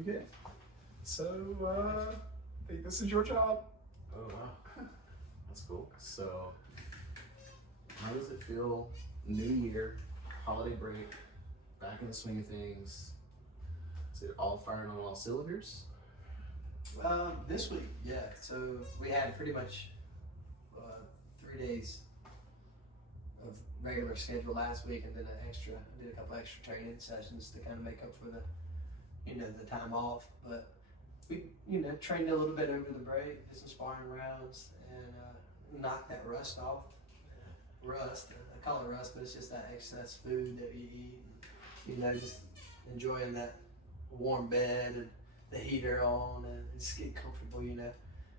Okay. So, I think this is your job. Oh wow, that's cool. So, how does it feel? New year, holiday break, back in the swing of things. Is it all firing on all cylinders? This week, yeah. So we had pretty much 3 days of regular schedule last week, and then I did a couple extra training sessions to kind of make up for the time off. But we, trained a little bit over the break, did some sparring rounds, and knocked that rust off. I call it rust, but it's just that excess food that we eat, and, just enjoying that warm bed and the heater on, and just get comfortable.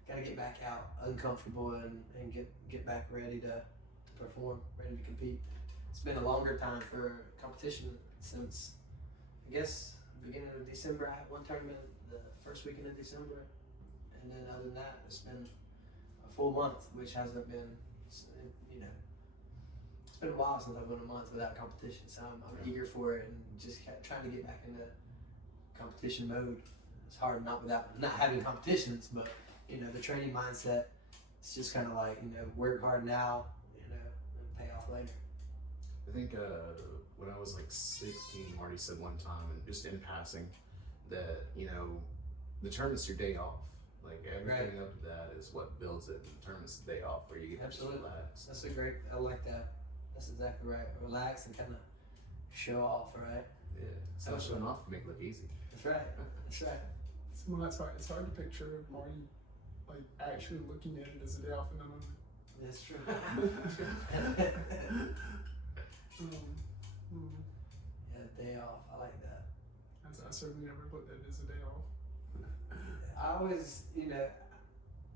Gotta get back out uncomfortable and get back ready to perform, ready to compete. It's been a longer time for competition since, I guess, beginning of December. I had one tournament the first weekend of December, and then other than that, it's been a full month, which hasn't been, it's been a while since I've won a month without competition, so I'm eager for it and just trying to get back into competition mode. It's hard not having competitions, but the training mindset. It's just kind of like work hard now, and pay off later. I think when I was like 16, Marty said one time, and just in passing, that the tournament's your day off. Like everything up to that is what builds it. The tournament's the day off where you get to just relax. I like that. That's exactly right. Relax and kind of show off, right? Yeah, so showing off can make it look easy. That's right. That's right. Well, that's hard. It's hard to picture Marty like actually looking at it as a day off in the moment. That's true. Yeah, day off. I like that. I certainly never looked at it as a day off. I always,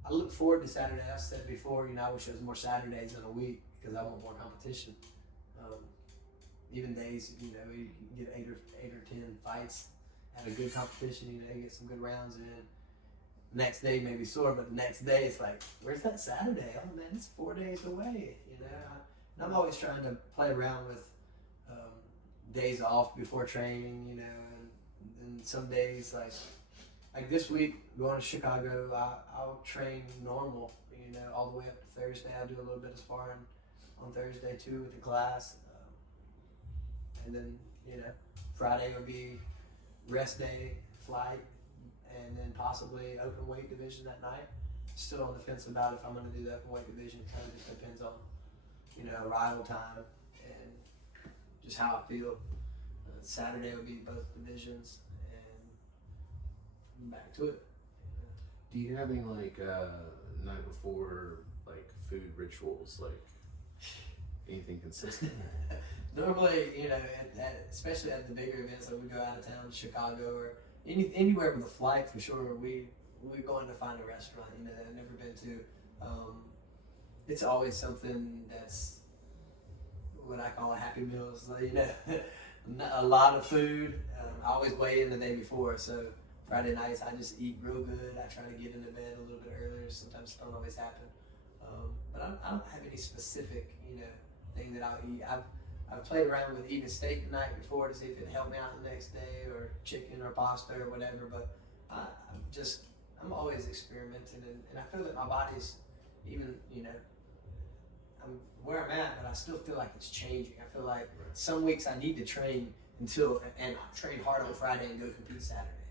I look forward to Saturday. I've said before, I wish there was more Saturdays in a week because I want more competition. Even days, you get eight or 10 fights, have a good competition, you get some good rounds in. Next day maybe sore, but the next day it's like, where's that Saturday? Oh man, it's 4 days away, And I'm always trying to play around with days off before training, and some days like this week going to Chicago, I'll train normal, all the way up to Thursday. I'll do a little bit of sparring on Thursday too with the class, and then Friday will be rest day, flight, and then possibly open weight division that night. Still on the fence about if I'm going to do the open weight division. It kind of just depends on arrival time and just how I feel. Saturday will be both divisions, and back to it. Do you have any like night before like food rituals, like anything consistent? Normally, especially at the bigger events, like we go out of town to Chicago or anywhere with a flight for sure, we're going to find a restaurant, that I've never been to. It's always something that's what I call a happy meal. It's like, a lot of food. I always weigh in the day before, so Friday nights I just eat real good. I try to get into bed a little bit earlier. Sometimes it don't always happen, but I don't have any specific, thing that I'll eat. I've played around with eating steak the night before to see if it helped me out the next day, or chicken or pasta or whatever, but I'm always experimenting, and I feel that my body's even, I'm where I'm at, but I still feel like it's changing. I feel like some weeks I need to train and I train hard on Friday and go compete Saturday.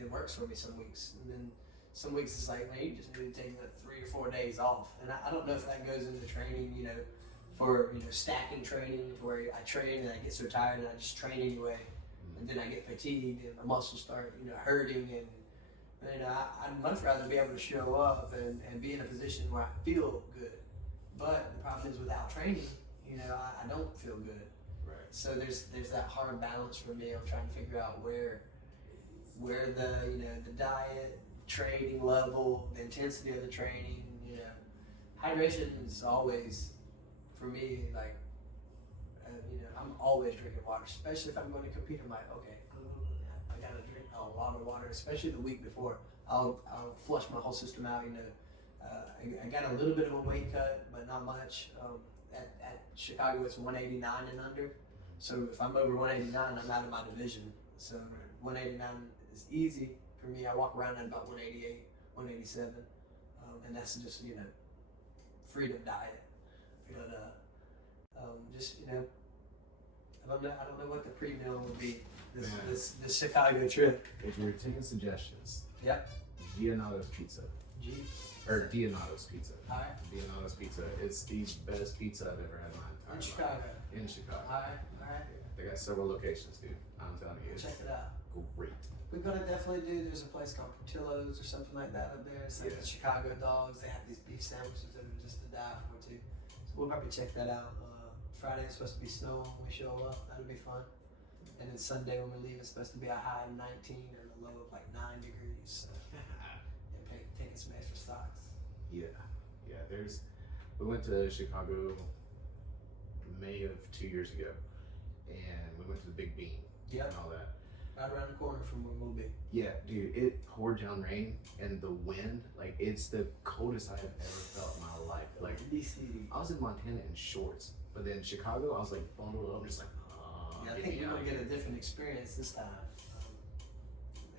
It works for me some weeks, and then some weeks it's like, man, you just need to take 3 or 4 days off, and I don't know if that goes into training, for stacking training, where I train and I get so tired and I just train anyway, and then I get fatigued and my muscles start hurting, and I'd much rather be able to show up and be in a position where I feel good. But the problem is without training, I don't feel good. Right. So there's that hard balance for me. I'm trying to figure out where the diet, training level, the intensity of the training, hydration is always, for me, like, I'm always drinking water, especially if I'm going to compete. I'm like, okay, I gotta drink a lot of water, especially the week before. I'll flush my whole system out. I got a little bit of a weight cut, but not much. At Chicago, it's 189 and under. So if I'm over 189, I'm out of my division. So 189 It's easy for me. I walk around at about 188, 187, and that's just freedom diet. But just I don't know what the pre-meal would be. This Chicago trip. If you're taking suggestions, Yep. Gianotto's Pizza. Or Gianotto's Pizza. All right. Gianotto's Pizza. It's the best pizza I've ever had in my entire In life. Chicago. In Chicago. All right. They got several locations, dude. I'm telling you, it's Check it out. great. We're gonna definitely do. There's a place called Portillo's or something like that up there. It's like Yeah. the Chicago dogs. They have these beef sandwiches that are just to die for too. So we'll probably check that out. Friday is supposed to be snow when we show up. That'll be fun. And then Sunday when we leave, it's supposed to be a high of 19 and a low of like 9 degrees. So taking some extra stocks. Yeah. We went to Chicago May of 2 years ago, and we went to the Big Bean Yep. and all that. Right around the corner from where we'll be. Yeah, dude, it poured down rain, and the wind, like, it's the coldest I have ever felt in my life. Like, DC. I was in Montana in shorts, but then Chicago, I was like bundled up, just like, Yeah, I get think me you're out gonna of get here. a different experience this time.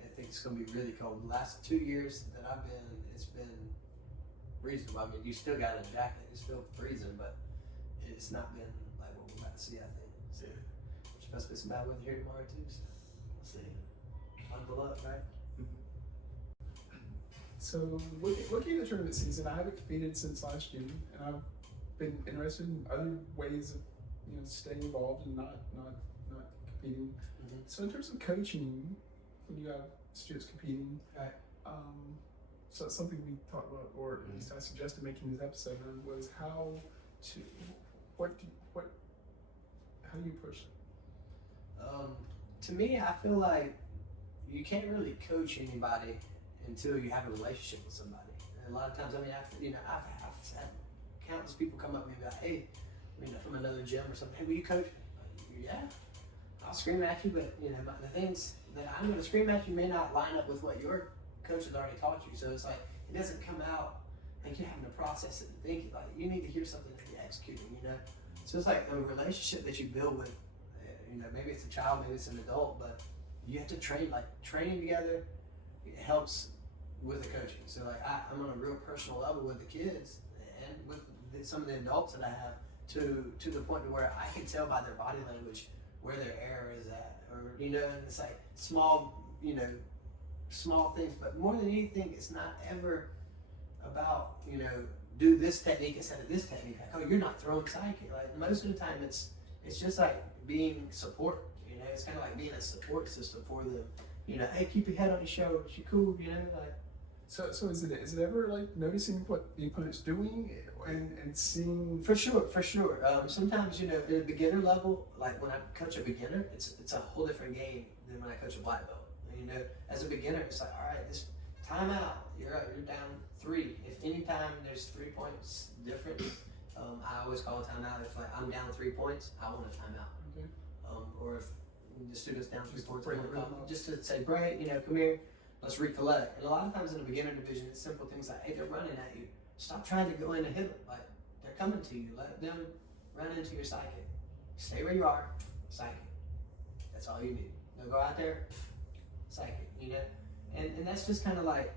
I think it's gonna be really cold. The last 2 years that I've been, it's been reasonable. I mean, you still got a jacket, it's still freezing, but it's not been like what we're about to see. I think. So, there's supposed to be some bad weather here tomorrow too. So we'll see. Bundle up, right? So looking at the tournament season, I haven't competed since last June, and I've been interested in other ways of staying involved and not competing. Mm-hmm. So in terms of coaching, when you have students competing, Right. So that's something we talked about, or at least I suggested making this episode on, was how do you approach it? To me, I feel like you can't really coach anybody until you have a relationship with somebody. And a lot of times, I mean, I've had countless people come up to me and be like, hey, from another gym or something, hey, will you coach? Like, yeah, I'll scream at you, but the things that I'm going to scream at you may not line up with what your coach has already taught you. So it's like it doesn't come out like you're having to process it and think it. Like you need to hear something that you're executing. So it's like a relationship that you build with. Maybe it's a child, maybe it's an adult, but you have to train. Like training together, it helps with the coaching. So like I'm on a real personal level with the kids and with some of the adults that I have to the point to where I can tell by their body language where their error is at, or and it's like small things. But more than anything, it's not ever about do this technique instead of this technique. Like, oh, you're not throwing psychic. Like most of the time, it's just like being support. It's kind of like being a support system for them. Hey, keep your head on your shoulders. You cool. Like. So is it ever like noticing what the opponent's doing and seeing? For sure. Sometimes in a beginner level, like when I coach a beginner, it's a whole different game than when I coach a black belt. As a beginner, it's like, all right, this timeout. You're down 3. If any time there's 3 points difference, I always call a timeout. If like I'm down 3 points, I want a timeout. Okay. Or if the student's down 3 points, break I the want to rhythm up. just to say, Bray, come here, let's recollect. And a lot of times in a beginner division, it's simple things like, hey, they're running at you. Stop trying to go in and hit them. Like they're coming to you. Let them run into your psychic. Stay where you are, psychic. That's all you need. Don't go out there, psychic. And that's just kind of like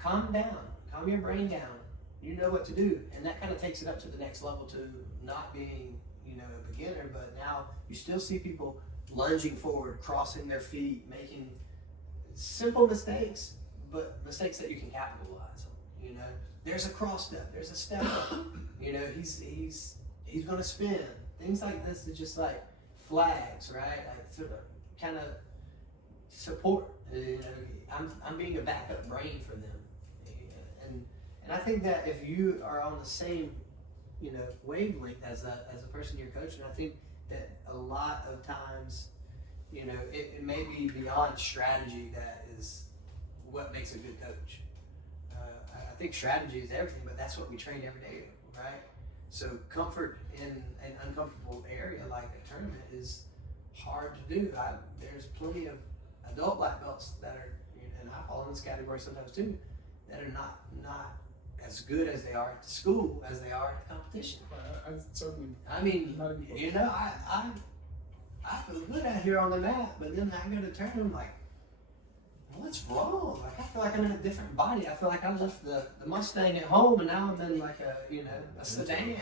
calm down, calm your brain down. You know what to do, and that kind of takes it up to the next level to not being a beginner, but now you still see people lunging forward, crossing their feet, making simple mistakes, but mistakes that you can capitalize on. There's a cross step, there's a step up. He's gonna spin. Things like this are just like flags, right? Like sort of kind of support. I'm being a backup brain for them, and I think that if you are on the same wavelength as a person you're coaching, I think that a lot of times it may be beyond strategy that is what makes a good coach. I think strategy is everything, but that's what we train every day, right? So comfort in an uncomfortable area like a tournament is hard to do. There's plenty of adult black belts that are, and I fall in this category sometimes too, that are not as good as they are at the school as they are at the competition. I certainly. I mean, not even I feel good out here on the mat, but then I go to tournament like what's wrong? Like, I feel like I'm in a different body. I feel like I left the Mustang at home and now I'm in like a sedan,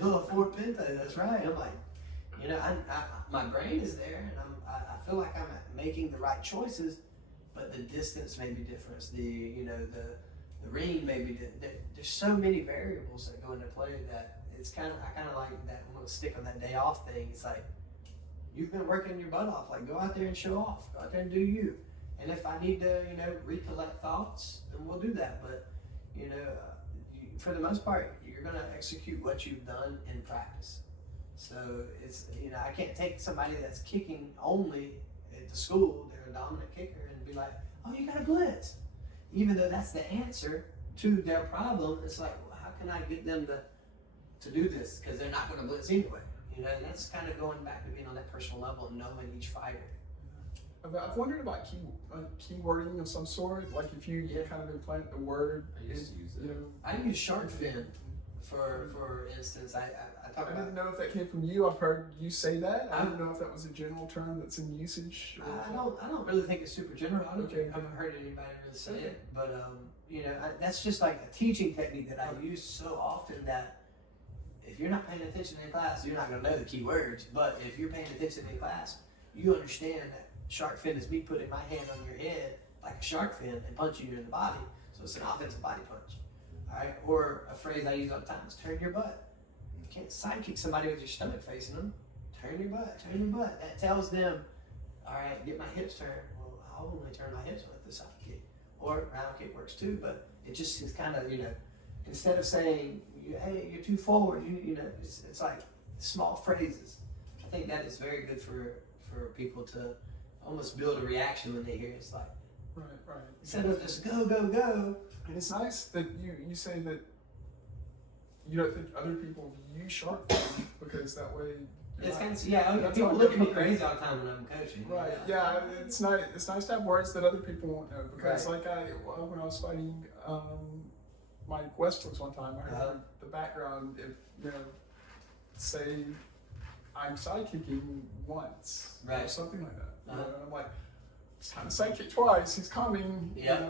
a little Ford Pinto. That's right. I'm like, my brain is there, and I feel like I'm making the right choices, but the distance may be different. The ring may be different. There's so many variables that go into play that I kind of like that. I'm gonna stick on that day off thing. It's like, you've been working your butt off. Like, go out there and show off. Go out there and do you. And if I need to, recollect thoughts, then we'll do that. But, for the most part, you're going to execute what you've done in practice. So it's, I can't take somebody that's kicking only at the school, they're a dominant kicker, and be like, oh, you got to blitz. Even though that's the answer to their problem, it's like, well, how can I get them to do this? Because they're not going to blitz anyway. And that's kind of going back to being on that personal level and knowing each fighter. I've wondered about keywording of some sort, like if you kind of implant the word. I used to use it. I use shark fin, for instance. I talk I about. didn't know if that came from you. I've heard you say that. I didn't know if that was a general term that's in usage. I don't really think it's super general. I Okay. haven't heard anybody really say it, but that's just like a teaching technique that I use so often that if you're not paying attention in class, you're not going to know the key words. But if you're paying attention in class, you understand that shark fin is me putting my hand on your head like a shark fin and punching you in the body. So it's an offensive body punch. All right. Or a phrase I use all the time is turn your butt. You can't sidekick somebody with your stomach facing them. Turn your butt. Turn your butt. That tells them, all right, get my hips turned. Well, I'll only turn my hips with the side kick. Or round kick works too, but it just is kind of, instead of saying, hey, you're too forward, it's like small phrases. I think that is very good for people to almost build a reaction when they hear it. It's like, Right. instead of just go, go, go. And it's nice that you say that you don't think other people view shark fin because that way. It's not- kind of, that's people all look at me good. crazy all the time when I'm coaching. Right. Yeah. It's nice to have words that other people won't know because, when I was fighting Mike Westlakes one time, I heard the background. If say I'm sidekicking once, or Right. something like that. And I'm like, it's time to sidekick twice. He's coming. Yeah.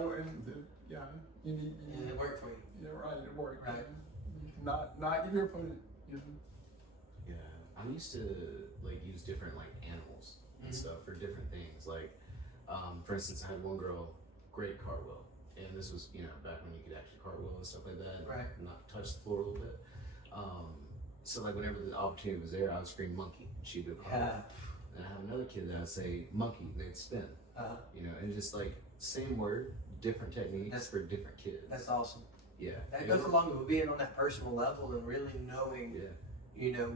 You need. And it worked for you. Yeah. Right. It worked. Right. You not give your opponent. Yeah, I used to use different animals and stuff for different things. For instance, I had one girl, great cartwheel, and this was back when you could actually cartwheel and stuff like that, Right. and not touch the floor a little bit. So whenever the opportunity was there, I would scream monkey, and she'd do a cartwheel. Yeah. And I have another kid that I'd say monkey, they'd spin. And just same word, different techniques for different kids. That's awesome. Yeah. That goes along with being on that personal level and really knowing,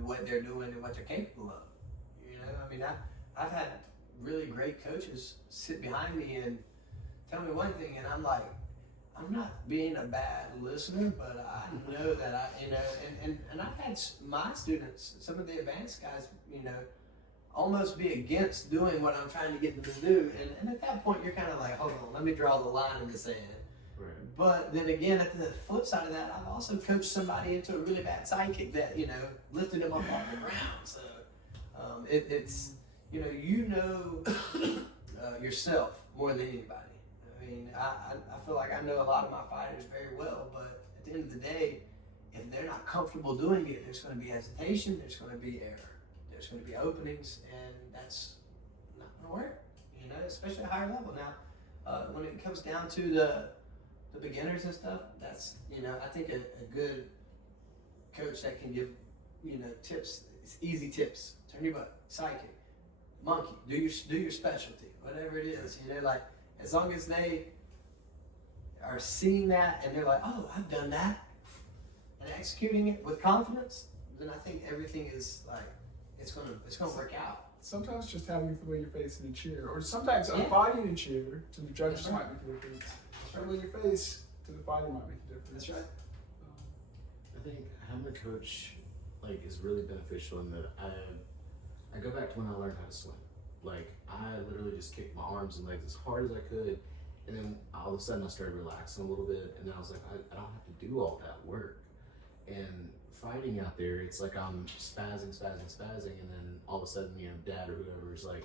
what they're doing and what they're capable of. I've had really great coaches sit behind me and tell me one thing, and I'm like, I'm not being a bad listener, but I know that and I've had my students, some of the advanced guys, almost be against doing what I'm trying to get them to do. And at that point, you're kind of like, hold on, let me draw the line in the sand. Right. But then again, at the flip side of that, I've also coached somebody into a really bad sidekick that, lifted them up off the ground. So it's, yourself more than anybody. I feel like I know a lot of my fighters very well, but at the end of the day, if they're not comfortable doing it, there's going to be hesitation, there's going to be error, there's going to be openings, and that's not going to work, especially at a higher level. Now, when it comes down to the beginners and stuff, that's, I think a good coach that can give, tips, it's easy tips. Turn your butt, sidekick, monkey, do your specialty, whatever it is, as long as they are seeing that and they're like, oh, I've done that, and executing it with confidence, then I think everything is it's gonna work out. Sometimes just having familiar face in a chair, or sometimes embodying a chair to the judges might make a difference. Familiar face to the fighter might make a difference. That's right. I think having a coach is really beneficial in that I go back to when I learned how to swim. I literally just kicked my arms and legs as hard as I could, and then all of a sudden I started relaxing a little bit, and then I was like, I don't have to do all that work. And fighting out there, it's like I'm spazzing, and then all of a sudden, dad or whoever is like,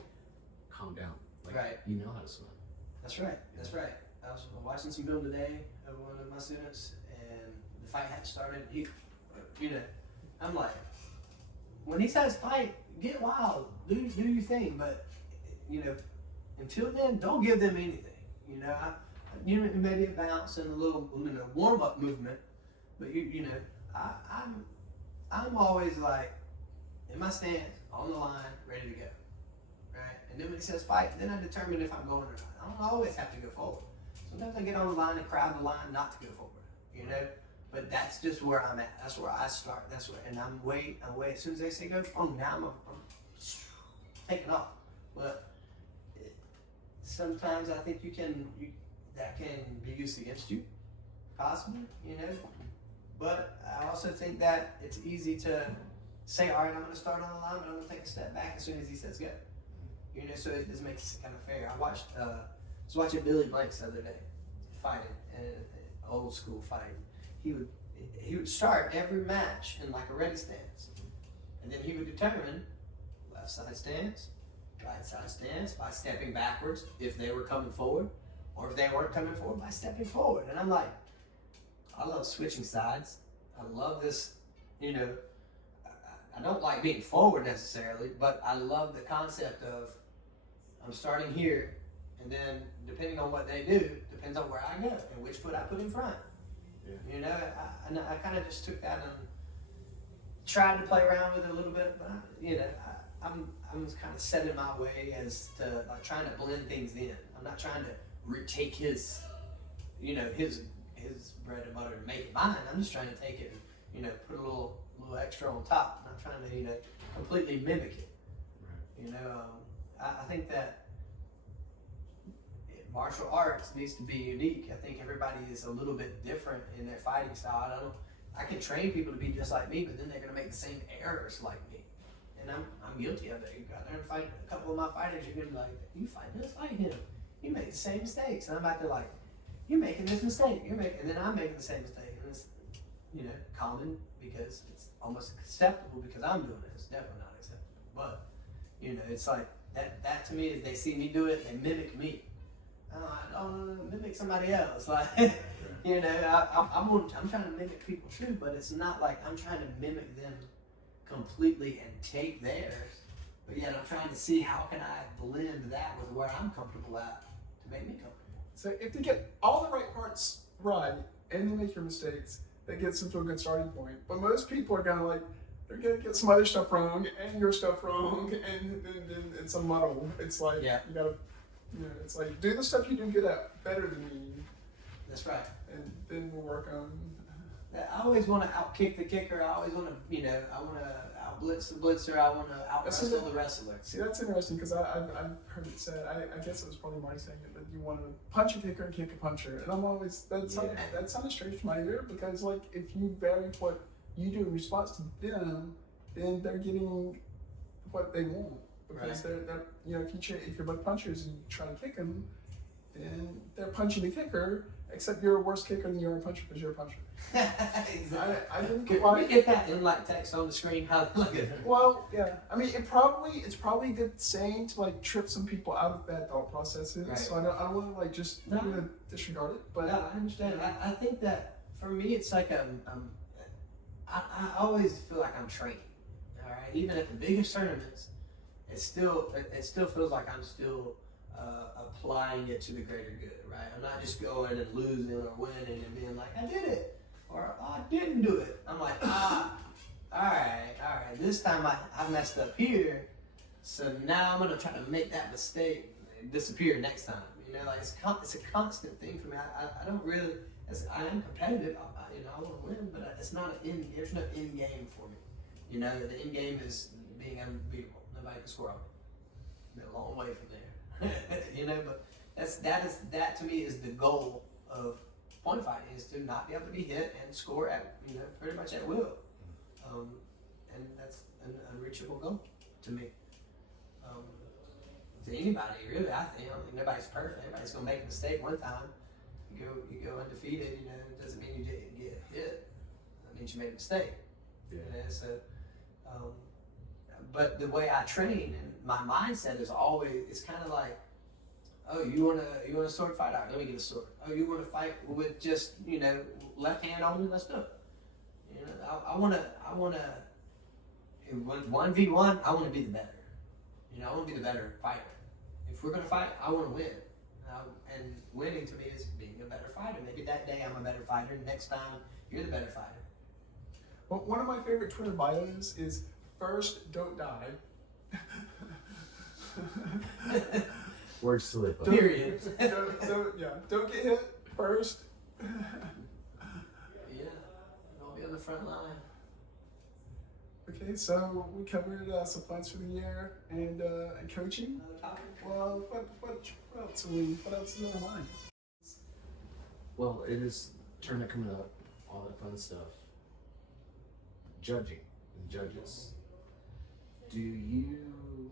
calm down. Right. You know how to swim. That's right. That's right. I was watching some film today of one of my students, and the fight hadn't started. I'm like, when he says fight, get wild, do your thing, but until then, don't give them anything. Maybe a bounce and a little warm up movement, but I'm always like in my stance, on the line, ready to go, right? And then when he says fight, then I determine if I'm going or not. I don't always have to go forward. Sometimes I get on the line and crowd the line not to go forward, But that's just where I'm at. That's where I start. And I'm wait. As soon as they say go, now I'm taking off. But sometimes I think that can be used against you, possibly, But I also think that it's easy to say, all right, I'm going to start on the line, but I'm going to take a step back as soon as he says go. So it just makes it kind of fair. I was watching Billy Blanks the other day, fighting, old school fighting. He would start every match in like a ready stance, and then he would determine left side stance, right side stance by stepping backwards if they were coming forward, or if they weren't coming forward by stepping forward. And I'm like, I love switching sides. I love this, I don't like being forward necessarily, but I love the concept of I'm starting here, and then depending on what they do, depends on where I go and which foot I put in front. Yeah. I kind of just took that and tried to play around with it a little bit, but I'm kind of set in my way as to like trying to blend things in. I'm not trying to retake his bread and butter and make it mine. I'm just trying to take it and put a little extra on top. I'm not trying to completely mimic it. Right. I think that martial arts needs to be unique. I think everybody is a little bit different in their fighting style. I can train people to be just like me, but then they're going to make the same errors like me. And I'm guilty of it. You go out there and fight a couple of my fighters, you're going to be like, you fight just like him. You make the same mistakes. And I'm out there like, you're making this mistake. And then I'm making the same mistake. And it's, common because it's almost acceptable because I'm doing it. It's definitely not acceptable. But, it's like, that to me is they see me do it, they mimic me. I don't mimic somebody else. Like, I'm trying to mimic people too, but it's not like I'm trying to mimic them completely and take theirs. But yet I'm trying to see how can I blend that with where I'm comfortable at to make me comfortable. So if they get all the right parts right and they make your mistakes, that gets them to a good starting point. But most people are gonna they're gonna get some other stuff wrong and your stuff wrong, and then it's a muddle. It's like you gotta. It's like do the stuff you do good at better than me. That's right. And then we'll work on. I always want to outkick the kicker. I always want to, I want to outblitz the blitzer. I want to out-wrestle the wrestler. See, that's interesting because I've heard it said. I guess it was probably Marty saying it, that you want to punch a kicker and kick a puncher. And I'm always that sounded strange to my ear because if you vary what you do in response to them, then they're getting what they want. Because they're if you're both punchers and you try to kick them, then they're punching the kicker. Except you're a worse kicker than you're a puncher because you're a puncher. Exactly. I didn't Can we get that in text on the screen? How to look at it? Well, yeah. I mean, it's probably a good saying to trip some people out of bad thought processes. Right. So I don't want to just disregard it. But no, I understand. I think that for me, it's like I always feel like I'm training. All right, even at the biggest tournaments. It still feels like I'm still applying it to the greater good, right? I'm not just going and losing or winning and being like, I did it, or I didn't do it. I'm like, all right, this time I messed up here, so now I'm gonna try to make that mistake disappear next time. It's a constant thing for me. I don't really, I am competitive. I want to win, but it's not there's no end game for me. The end game is being unbeatable. Nobody can score on me. Been a long way from there. But that to me is the goal of point fighting, is to not be able to be hit and score at pretty much at will. And that's an unreachable goal to me. To anybody really, I think nobody's perfect. Everybody's gonna make a mistake one time. You go undefeated. It doesn't mean you didn't get hit. That means you made a mistake. Yeah. So. But the way I train and my mindset is always, it's kind of like Oh, you want a sword fight? All right, let me get a sword. Oh, you want to fight with just left hand only? Let's do it. I want to 1v1. I want to be the better. I want to be the better fighter. If we're gonna fight, I want to win. And winning to me is being a better fighter. Maybe that day I'm a better fighter. Next time you're the better fighter. Well, one of my favorite Twitter bios is "First, don't die." Word slip. Period. Don't get hit first. Yeah, don't be on the front line. Okay, so we covered some plans for the year and coaching. Another topic? Well, what else is on our mind? Well, it is tournament coming up, all that fun stuff. Judging and judges. Do you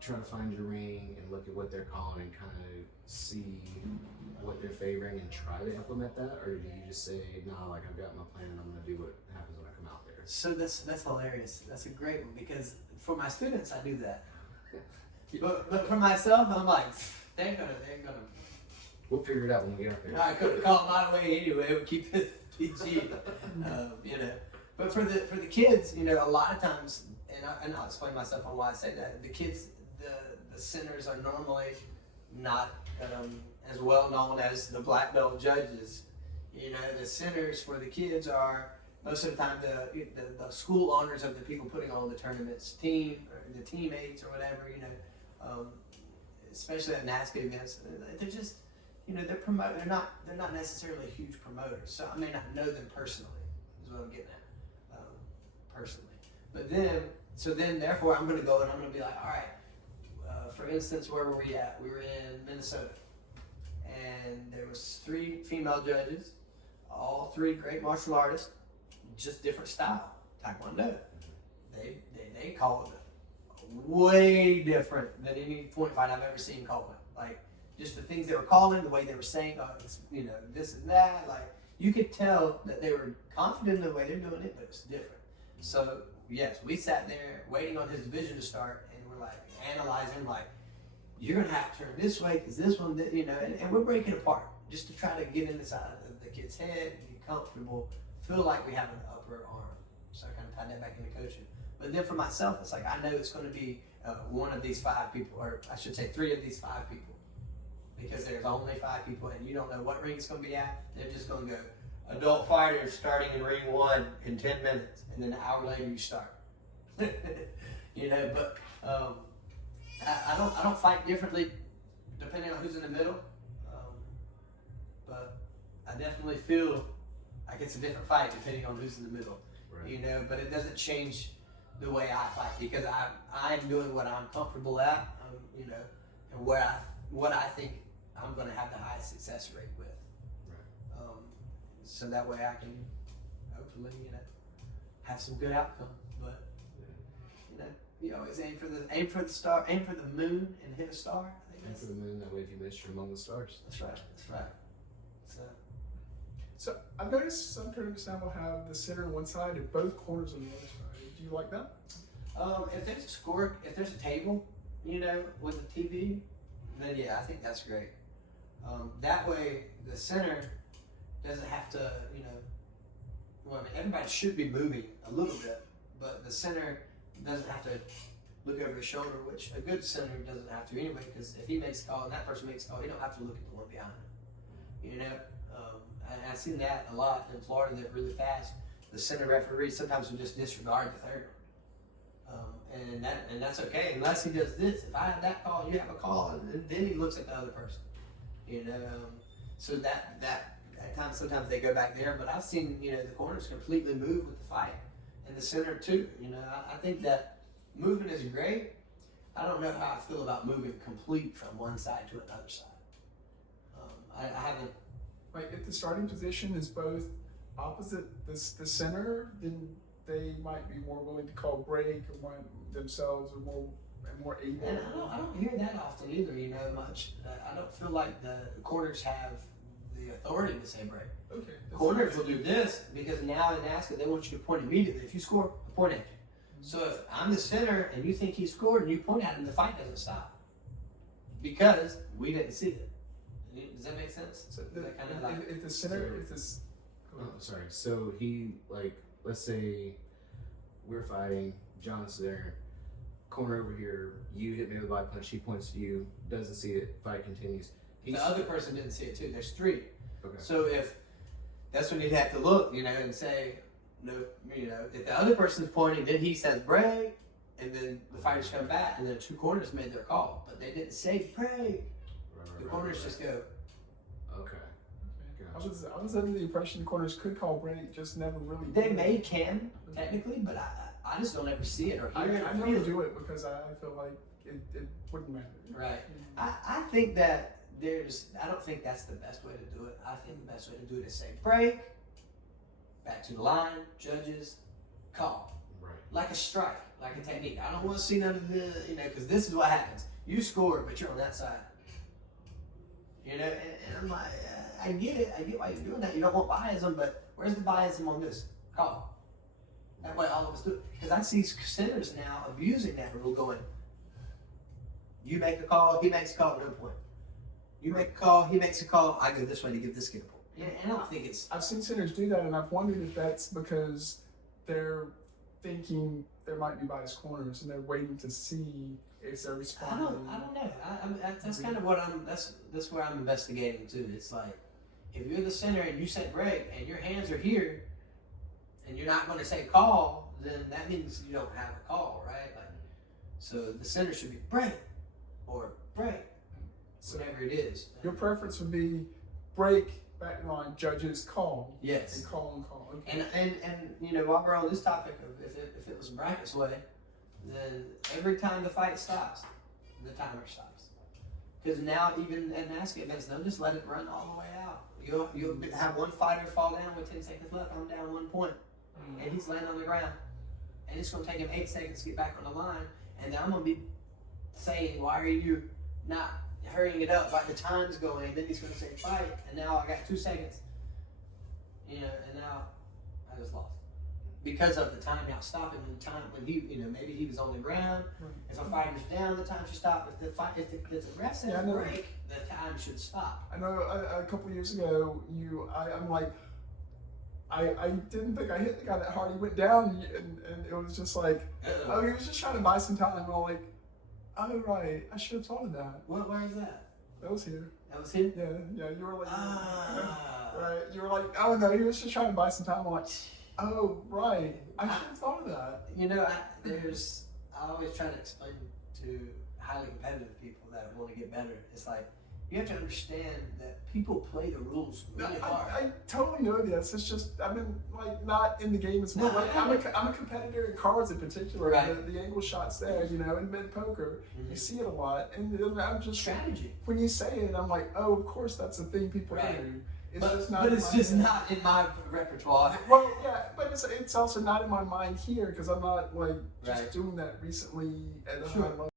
try to find your ring and look at what they're calling and kind of see what they're favoring and try to implement that, or do you just say, "No, like I've got my plan and I'm going to do what happens when I come out there"? So that's hilarious. That's a great one because for my students I do that, but for myself I'm like they're gonna. We'll figure it out when we get out there. I could have called my way anyway. We'll keep it PG, But for the kids, a lot of times, and I'll explain myself on why I say that. The kids, the centers are normally not as well known as the black belt judges. The centers for the kids are most of the time the school owners of the people putting on the tournaments, the teammates or whatever. Especially at NASCAR events, they're just they're promote. They're not necessarily huge promoters. So I may not know them personally. Is what I'm getting at personally. But then therefore I'm going to go and I'm going to be like, all right. For instance, where were we at? We were in Minnesota, and there was 3 female judges, all 3 great martial artists, just different style. Taekwondo. They called it way different than any point fight I've ever seen called it. Like just the things they were calling, the way they were saying, this and that. Like you could tell that they were confident in the way they're doing it, but it's different. So yes, we sat there waiting on his division to start, and we're like analyzing, like you're gonna have to turn this way because this one, and we're breaking it apart just to try to get inside of the kid's head, get comfortable, feel like we have an upper arm. So I kind of tied that back into coaching. But then for myself, it's like I know it's going to be one of these 5 people, or I should say 3 of these 5 people, because there's only 5 people, and you don't know what ring it's going to be at. They're just going to go adult fighters starting in ring 1 in 10 minutes, and then an hour later you start. But I don't fight differently depending on who's in the middle. But I definitely feel like it's a different fight depending on who's in the middle. Right. But it doesn't change the way I fight because I'm doing what I'm comfortable at, and what I think I'm going to have the highest success rate with. Right. So that way I can hopefully, have some good outcome. But you always aim for the star, aim for the moon and hit a star. I think aim for the moon. That way, if you miss, you're among the stars. That's right. So I've noticed some tournaments now will have the center on one side and both corners on the other side. Do you like that? If there's a table, with a TV, then yeah, I think that's great. That way the center doesn't have to, everybody should be moving a little bit, but the center doesn't have to look over his shoulder, which a good center doesn't have to anyway, because if he makes a call and that person makes a call, he don't have to look at the one behind him. And I've seen that a lot in Florida. They're really fast. The center referee sometimes will just disregard the third one, and that's okay unless he does this. If I have that call, you have a call, and then he looks at the other person. So that at times sometimes they go back there, but I've seen the corners completely move with the fight, and the center too. I think that movement is great. I don't know how I feel about moving complete from one side to another side. I haven't. Like if the starting position is both opposite the center, then they might be more willing to call break or themselves or more able. And I don't hear that often either. Much. I don't feel like the corners have the authority to say break. Okay. Corners will do this because now in NASCAR they want you to point immediately. If you score, I point at you. So if I'm the center and you think he scored and you point at him, the fight doesn't stop. because we didn't see it. Does that make sense? So Is that kind of like, if the center, if this, Oh, sorry. So he, like, let's say we're fighting, John's there, corner over here, you hit me with a body punch, he points to you, doesn't see it, fight continues. the other person didn't see it too. There's three. Okay. So if that's when you'd have to look, and say, no, if the other person's pointing, then he says break, and then the fighters come back, and then two corners made their call, but they didn't say break. Right, The corners just go. Okay. Gotcha. I was under the impression corners could call break, just never really. They can technically, but I just don't ever see it or I hear it. or never feel it. do it because I feel like it wouldn't matter. Right. I think that I don't think that's the best way to do it. I think the best way to do it is say break, back to the line, judges, call. Right. Like a strike, like a technique. I don't want to see none of the, because this is what happens. You score, but you're on that side. And I'm like, I get it. I get why you're doing that. You don't want biasm, but where's the biasm on this call? That way all of us do it. Because I see centers now abusing that rule going, you make a call, he makes a call, no point. You make a call, he makes a call, I go this way to give this kid a point. Yeah, and I don't think it's... I've seen centers do that, and I've wondered if that's because they're thinking there might be biased corners, and they're waiting to see if they're responding. I don't know. That's kind of what that's where I'm investigating too. It's like, if you're the center and you set break, and your hands are here, and you're not going to say call, then that means you don't have a call, right? Like, so the center should be break, or break, whatever it is. Your preference would be break, back line, judges, call. Yes. And call and call. Okay. And while we're on this topic of if it was Brackett's way, then every time the fight stops, the timer stops. Because now even at NASCAR events, they'll just let it run all the way out. You'll have one fighter fall down with 10 seconds left. I'm down 1 point, and he's laying on the ground, and it's going to take him 8 seconds to get back on the line, and then I'm going to be saying, why are you not hurrying it up? Like the time's going, and then he's going to say fight, and now I got 2 seconds, and now I just lost because of the time not stopping. When he, maybe he was on the ground. Right. If a fighter's down, the time should stop. If the ref says break, the time should stop. I know a couple years ago, I'm like, I didn't think I hit the guy that hard. He went down, and it was just like, oh, he was just trying to buy some time. I'm like, oh, right, I should have thought of that. Where is that? That was here. That was him? Yeah, you were like, right, you were like, oh no, he was just trying to buy some time. I'm like, oh, right, I should have thought of that. I always try to explain to highly competitive people that want to get better. It's like, you have to understand that people play the rules really hard. I totally know this. It's just I've been like not in the game as much. No, I'm a competitor in cards in particular. Right. The angle shots there, in mid poker, you see it a lot, and I'm just Strategy. When you say it, I'm like, oh, of course that's a thing people Right. do. But it's just not in my repertoire. Well, yeah, but it's also not in my mind here because I'm not like just Right. doing that recently at a Sure. high level.